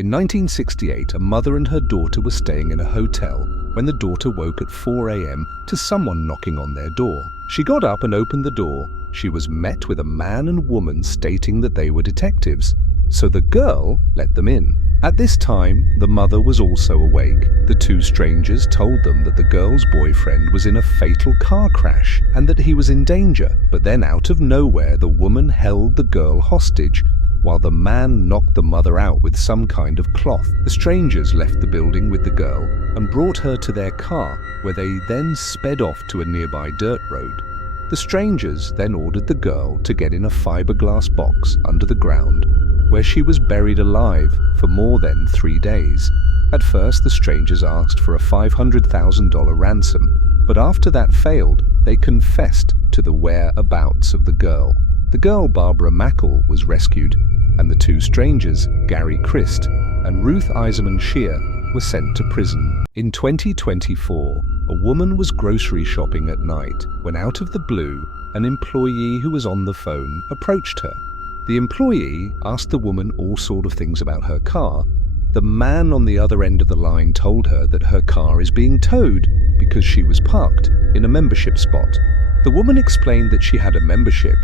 In 1968, a mother and her daughter were staying in a hotel when the daughter woke at 4 a.m. to someone knocking on their door. She got up and opened the door. She was met with a man and woman stating that they were detectives, so the girl let them in. At this time, the mother was also awake. The two strangers told them that the girl's boyfriend was in a fatal car crash and that he was in danger, but then out of nowhere the woman held the girl hostage while the man knocked the mother out with some kind of cloth. The strangers left the building with the girl and brought her to their car, where they then sped off to a nearby dirt road. The strangers then ordered the girl to get in a fiberglass box under the ground, where she was buried alive for more than 3 days. At first, the strangers asked for a $500,000 ransom, but after that failed, they confessed to the whereabouts of the girl. The girl, Barbara Mackle, was rescued, and the two strangers, Gary Christ and Ruth Eiserman Shear, were sent to prison. In 2024, a woman was grocery shopping at night when out of the blue, an employee who was on the phone approached her. The employee asked the woman all sorts of things about her car. The man on the other end of the line told her that her car is being towed because she was parked in a membership spot. The woman explained that she had a membership,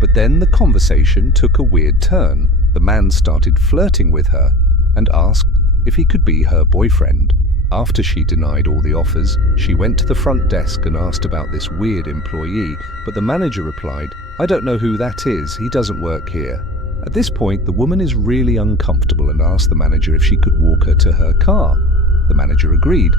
but then the conversation took a weird turn. The man started flirting with her and asked if he could be her boyfriend. After she denied all the offers, she went to the front desk and asked about this weird employee, but the manager replied, "I don't know who that is, he doesn't work here." At this point, the woman is really uncomfortable and asked the manager if she could walk her to her car. The manager agreed,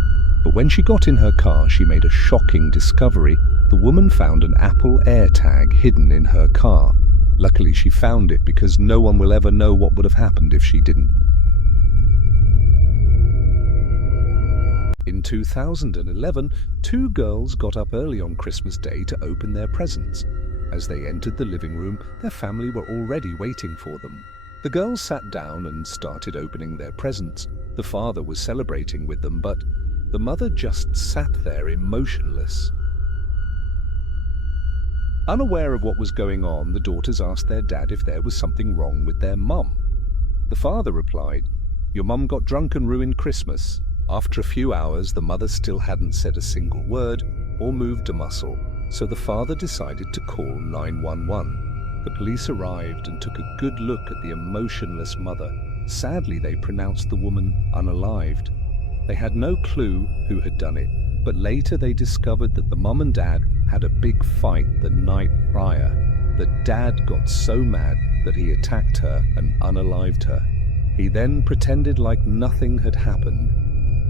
but when she got in her car, she made a shocking discovery. The woman found an Apple AirTag hidden in her car. Luckily, she found it because no one will ever know what would have happened if she didn't. In 2011, two girls got up early on Christmas Day to open their presents. As they entered the living room, their family were already waiting for them. The girls sat down and started opening their presents. The father was celebrating with them, but the mother just sat there emotionless. Unaware of what was going on, the daughters asked their dad if there was something wrong with their mum. The father replied, "Your mum got drunk and ruined Christmas." After a few hours, the mother still hadn't said a single word or moved a muscle, so the father decided to call 911. The police arrived and took a good look at the emotionless mother. Sadly, they pronounced the woman unalived. They had no clue who had done it, but later they discovered that the mum and dad had a big fight the night prior. The dad got so mad that he attacked her and unalived her. He then pretended like nothing had happened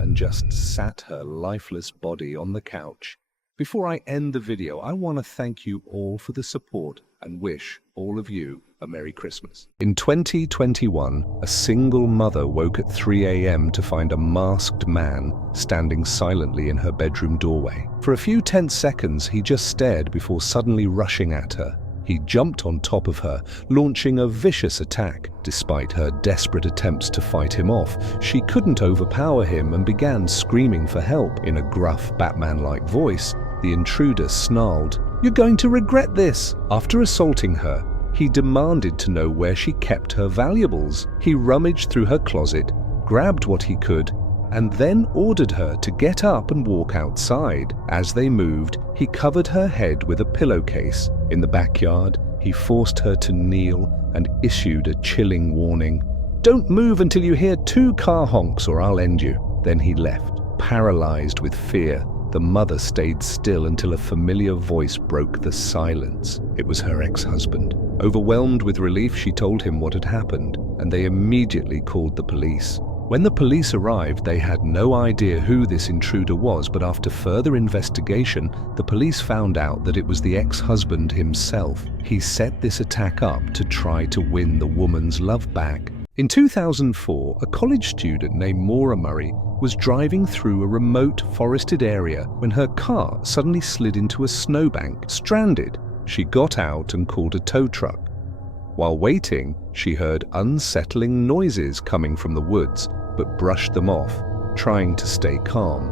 and just sat her lifeless body on the couch. Before I end the video, I want to thank you all for the support and wish all of you a Merry Christmas. In 2021, a single mother woke at 3 a.m. to find a masked man standing silently in her bedroom doorway. For a few tense seconds, he just stared before suddenly rushing at her. He jumped on top of her, launching a vicious attack. Despite her desperate attempts to fight him off, she couldn't overpower him and began screaming for help. In a gruff, Batman-like voice, the intruder snarled, "You're going to regret this!" After assaulting her, he demanded to know where she kept her valuables. He rummaged through her closet, grabbed what he could, and then ordered her to get up and walk outside. As they moved, he covered her head with a pillowcase. In the backyard, he forced her to kneel and issued a chilling warning. "Don't move until you hear 2 car honks or I'll end you." Then he left. Paralyzed with fear, the mother stayed still until a familiar voice broke the silence. It was her ex-husband. Overwhelmed with relief, she told him what had happened, and they immediately called the police. When the police arrived, they had no idea who this intruder was, but after further investigation, the police found out that it was the ex-husband himself. He set this attack up to try to win the woman's love back. In 2004, a college student named Maura Murray was driving through a remote forested area when her car suddenly slid into a snowbank. Stranded, she got out and called a tow truck. While waiting, she heard unsettling noises coming from the woods, but brushed them off, trying to stay calm.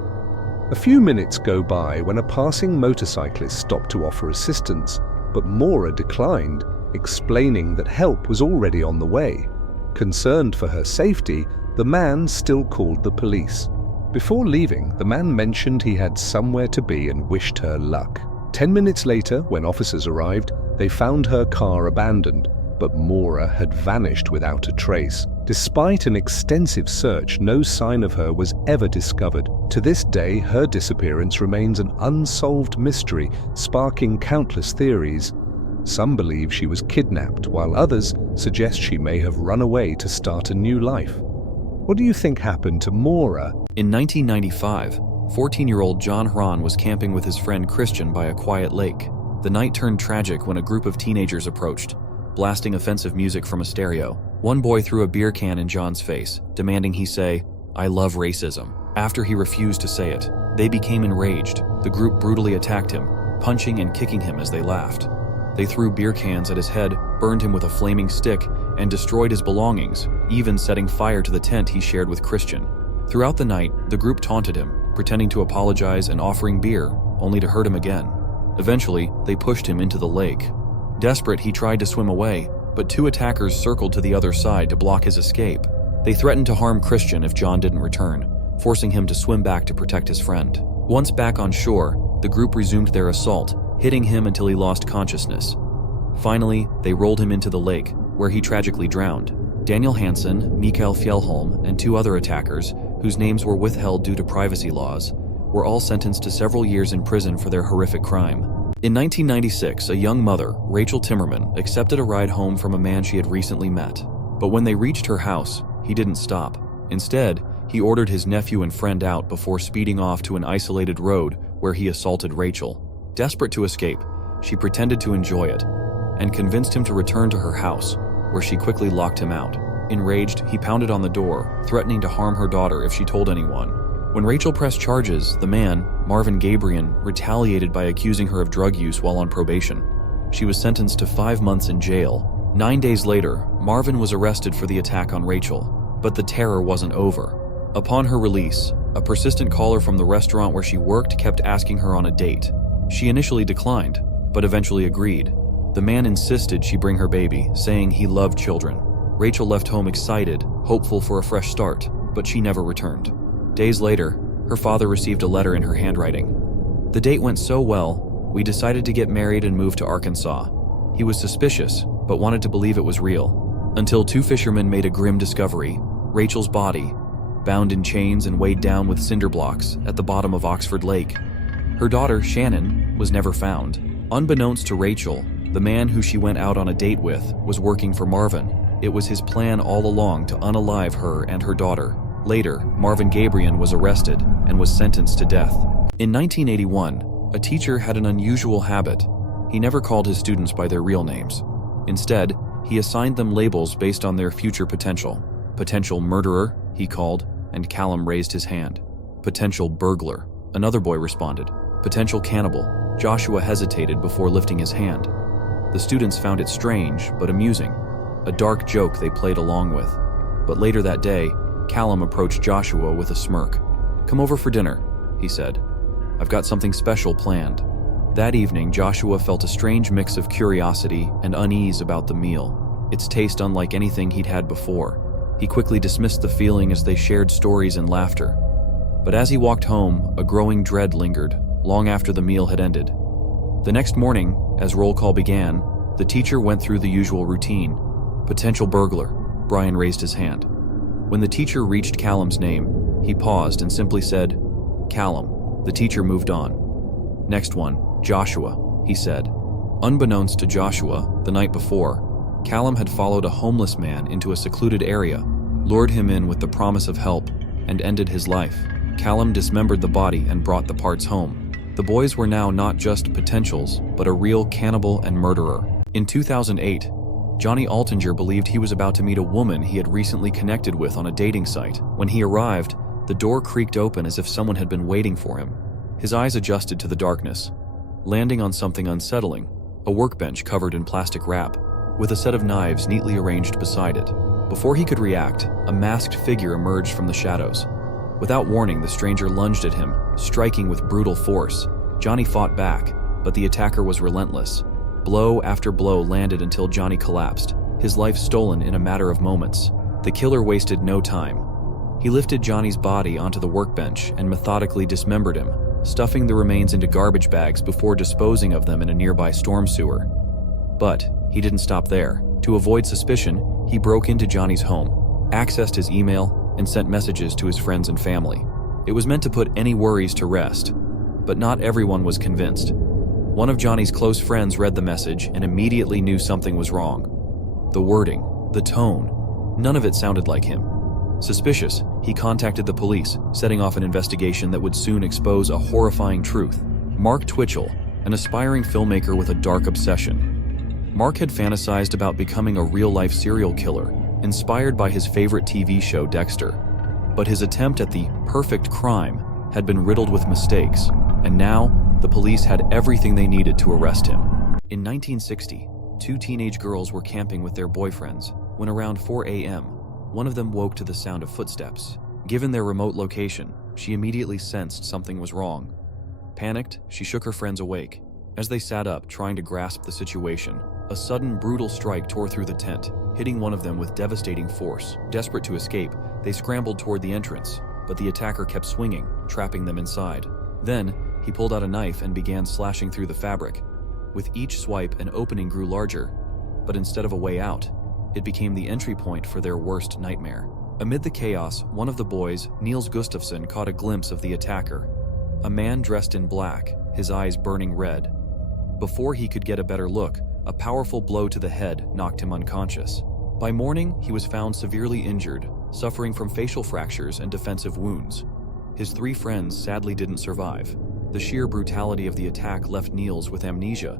A few minutes go by when a passing motorcyclist stopped to offer assistance, but Maura declined, explaining that help was already on the way. Concerned for her safety, The man still called the police. Before leaving, the man mentioned he had somewhere to be and wished her luck. 10 minutes later, when officers arrived, they found her car abandoned, but Maura had vanished without a trace. Despite an extensive search, no sign of her was ever discovered. To this day, her disappearance remains an unsolved mystery, sparking countless theories. Some believe she was kidnapped, while others suggest she may have run away to start a new life. What do you think happened to Maura? In 1995, 14-year-old John Hran was camping with his friend Christian by a quiet lake. The night turned tragic when a group of teenagers approached, blasting offensive music from a stereo. One boy threw a beer can in John's face, demanding he say, "I love racism." After he refused to say it, they became enraged. The group brutally attacked him, punching and kicking him as they laughed. They threw beer cans at his head, burned him with a flaming stick, and destroyed his belongings, even setting fire to the tent he shared with Christian. Throughout the night, the group taunted him, pretending to apologize and offering beer, only to hurt him again. Eventually, they pushed him into the lake. Desperate, he tried to swim away, but two attackers circled to the other side to block his escape. They threatened to harm Christian if John didn't return, forcing him to swim back to protect his friend. Once back on shore, the group resumed their assault, hitting him until he lost consciousness. Finally, they rolled him into the lake, where he tragically drowned. Daniel Hansen, Mikael Fjellholm, and two other attackers, whose names were withheld due to privacy laws, were all sentenced to several years in prison for their horrific crime. In 1996, a young mother, Rachel Timmerman, accepted a ride home from a man she had recently met. But when they reached her house, he didn't stop. Instead, he ordered his nephew and friend out before speeding off to an isolated road where he assaulted Rachel. Desperate to escape, she pretended to enjoy it and convinced him to return to her house, where she quickly locked him out. Enraged, he pounded on the door, threatening to harm her daughter if she told anyone. When Rachel pressed charges, the man, Marvin Gabriel, retaliated by accusing her of drug use while on probation. She was sentenced to 5 months in jail. 9 days later, Marvin was arrested for the attack on Rachel, but the terror wasn't over. Upon her release, a persistent caller from the restaurant where she worked kept asking her on a date. She initially declined, but eventually agreed. The man insisted she bring her baby, saying he loved children. Rachel left home excited, hopeful for a fresh start, but she never returned. Days later, her father received a letter in her handwriting. The date went so well, we decided to get married and move to Arkansas. He was suspicious, but wanted to believe it was real. Until two fishermen made a grim discovery: Rachel's body, bound in chains and weighed down with cinder blocks at the bottom of Oxford Lake. Her daughter, Shannon, was never found. Unbeknownst to Rachel, the man who she went out on a date with was working for Marvin. It was his plan all along to unalive her and her daughter. Later, Marvin Gabriel was arrested and was sentenced to death. In 1981, a teacher had an unusual habit. He never called his students by their real names. Instead, he assigned them labels based on their future potential. Potential murderer, he called, and Callum raised his hand. Potential burglar, another boy responded. Potential cannibal, Joshua hesitated before lifting his hand. The students found it strange, but amusing. A dark joke they played along with. But later that day, Callum approached Joshua with a smirk. "Come over for dinner," he said. "I've got something special planned." That evening, Joshua felt a strange mix of curiosity and unease about the meal, its taste unlike anything he'd had before. He quickly dismissed the feeling as they shared stories and laughter. But as he walked home, a growing dread lingered, long after the meal had ended. The next morning, as roll call began, the teacher went through the usual routine. "Potential burglar," Brian raised his hand. When the teacher reached Callum's name, he paused and simply said, "Callum." The teacher moved on. "Next one, Joshua," he said. Unbeknownst to Joshua, the night before, Callum had followed a homeless man into a secluded area, lured him in with the promise of help, and ended his life. Callum dismembered the body and brought the parts home. The boys were now not just potentials, but a real cannibal and murderer. In 2008, Johnny Altinger believed he was about to meet a woman he had recently connected with on a dating site. When he arrived, the door creaked open as if someone had been waiting for him. His eyes adjusted to the darkness, landing on something unsettling, a workbench covered in plastic wrap, with a set of knives neatly arranged beside it. Before he could react, a masked figure emerged from the shadows. Without warning, the stranger lunged at him, striking with brutal force. Johnny fought back, but the attacker was relentless. Blow after blow landed until Johnny collapsed, his life stolen in a matter of moments. The killer wasted no time. He lifted Johnny's body onto the workbench and methodically dismembered him, stuffing the remains into garbage bags before disposing of them in a nearby storm sewer. But he didn't stop there. To avoid suspicion, he broke into Johnny's home, accessed his email, and sent messages to his friends and family. It was meant to put any worries to rest, but not everyone was convinced. One of Johnny's close friends read the message and immediately knew something was wrong. The wording, the tone, none of it sounded like him. Suspicious, he contacted the police, setting off an investigation that would soon expose a horrifying truth. Mark Twitchell, an aspiring filmmaker with a dark obsession. Mark had fantasized about becoming a real-life serial killer, inspired by his favorite TV show Dexter. But his attempt at the perfect crime had been riddled with mistakes, and now the police had everything they needed to arrest him. In 1960, two teenage girls were camping with their boyfriends when around 4 a.m., one of them woke to the sound of footsteps. Given their remote location, she immediately sensed something was wrong. Panicked, she shook her friends awake. As they sat up, trying to grasp the situation, a sudden, brutal strike tore through the tent, hitting one of them with devastating force. Desperate to escape, they scrambled toward the entrance, but the attacker kept swinging, trapping them inside. Then, he pulled out a knife and began slashing through the fabric. With each swipe, an opening grew larger, but instead of a way out, it became the entry point for their worst nightmare. Amid the chaos, one of the boys, Niels Gustafsson, caught a glimpse of the attacker. A man dressed in black, his eyes burning red. Before he could get a better look, a powerful blow to the head knocked him unconscious. By morning, he was found severely injured, suffering from facial fractures and defensive wounds. His three friends sadly didn't survive. The sheer brutality of the attack left Niels with amnesia,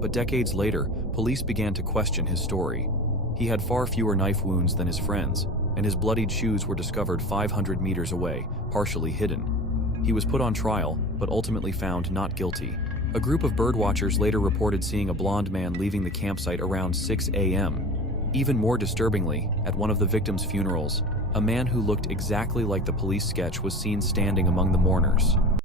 but decades later, police began to question his story. He had far fewer knife wounds than his friends, and his bloodied shoes were discovered 500 meters away, partially hidden. He was put on trial, but ultimately found not guilty. A group of birdwatchers later reported seeing a blonde man leaving the campsite around 6 a.m. Even more disturbingly, at one of the victims' funerals, a man who looked exactly like the police sketch was seen standing among the mourners.